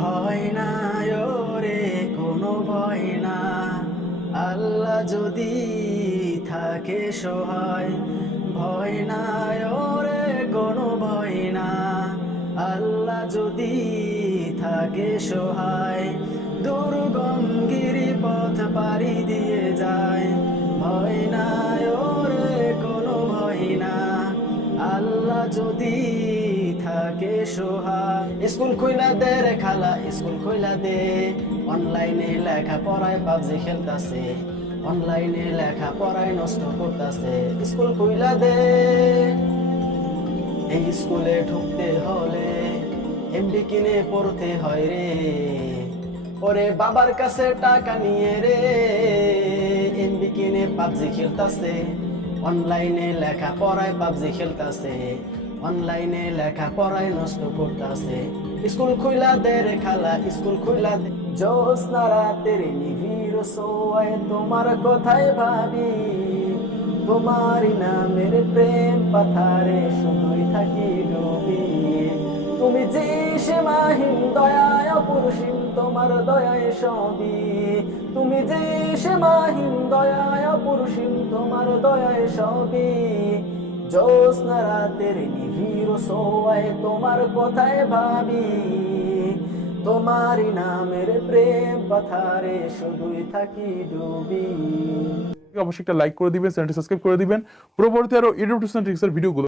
ভয় নাই ওরে কোনো ভয় না, আল্লাহ যদি থাকে সহায়। ভয় নাই ওরে কোনো ভয় না, আল্লাহ যদি থাকে সহায়। দুর্গম গিরিপথ পাড়ি দিয়ে যায়, ভয় নাই ওরে কোনো ভয় না, আল্লাহ যদি থাকে সহায়। স্কুল খুইলা দে রে খালা, স্কুল খুইলা দে, অনলাইনে লেখা পড়ায় পাবজি খেলতাছে, অনলাইনে লেখা পড়ায় নষ্ট করতাছে। স্কুল খুইলা দে, এই স্কুলে ঢুকতে হলে এমবি কিনে পড়তে হয় রে, ওরে বাবার কাছে টাকা নিয়ে রে এমবি কিনে পাবজি খেলতাছে, অনলাইনে লেখা পড়ায় পাবজি খেলতাছে, অনলাইনে লেখা পড়ায় নষ্ট করতাছে। স্কুল খুইলা দে রে খালা, স্কুল খুইলা দে। জ্যোৎস্না রাতের নিবিড় সোয়ায় তোমার কথাই ভাবি, তোমার নামের প্রেম পাথারে শুধুই থাকি ডুবি। তুমি যে সীমাহীন দয়ায় অপরসীম, তোমার দয়ায় সবই। তুমি যে সীমাহীন দয়ায় অপরসীম, তোমার দয়ায় সবই। জ্যোৎস্না রাতের নিবিড় সোয়ায় তোমার কথায় ভাবি, তোমারই নামের প্রেম পাথারে শুধুই থাকি ডুবি। অবশ্যই একটা লাইক করে দিবেন, চ্যানেলটি সাবস্ক্রাইব করে দিবেন। পরবর্তী আরো এডুকেশন টিপসের ভিডিওগুলো